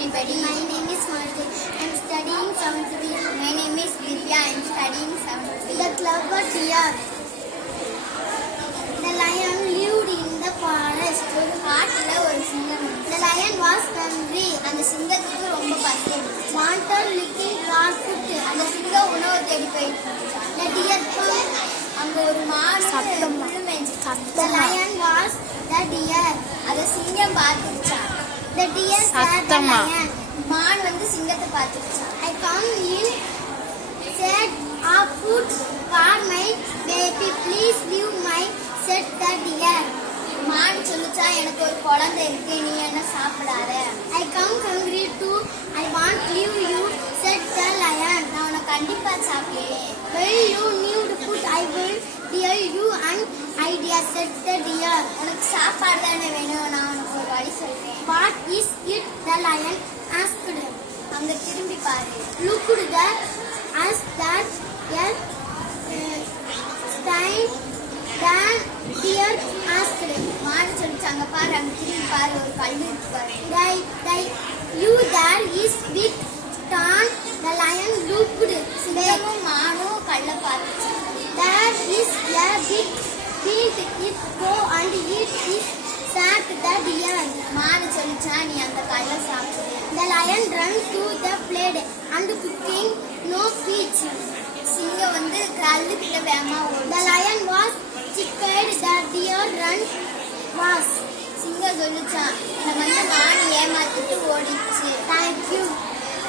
everybody. My name is Marti. I am studying 7th B. My name is Divya. I am studying 7th B. The clever deer. The lion lived in the forest. ஒரு காட்டுல ஒரு சிங்கம் இருந்துச்சு. The lion was hungry. அந்த சிங்கத்துக்கு ரொம்ப பசி இருந்துச்சு. Wanted little raw food. அந்த சிங்கம் உணவு தேடி போயிட்டு இருந்துச்சு. The deer found. அங்க ஒரு மாடு புல்லு மேய்ஞ்சிச்சு. The lion was the deer. அத சிங்கம் பார்த்துச்சா. The deer said the lion. மான் வந்து சிங்கத்தை பார்த்துச்சா. I come in said of food for my baby. Please leave my said the deer. மான் சொல்லுச்சா, எனக்கு ஒரு குழந்தை இருக்கு, நீ என்ன சாப்பிடாத. I come hungry too. I want leave you said the lion. நான் உன்னை கண்டிப்பா சாப்பிடுவேன். When you need food, I will dear you and idea said the deer. உனக்கு சாப்பாடு தானே வேணும், நான் உனக்கு ஒரு வழி சொல்றேன். What is it? The lion asked. அங்க திரும்பி பாரு. Looked the as that yes stein. Then deer asked. மான் சொல்லிச்சு, அங்க பாரு, அங்க திரும்பி பாரு, ஒரு கல் இருக்கு பாரு. You there is big stone. The lion looked. சிங்கமும் மானும் கல்லை பார்த்துச்சு. There is a big field. It go and eat it. Said the deer. மான் சொல்லிச்சா, நீ அந்த கல்லை சாப்பிடு. The lion ran to the plate and cooking no peach. சிங்கம் வந்து கல்லு கிட்ட வேகமா The ஓடுச்சு. lion was chicken. The deer ran was. சிங்கம் சொல்லிச்சான், இந்த மாதிரி மான் ஏமாத்திட்டு ஓடிச்சு. Thank you.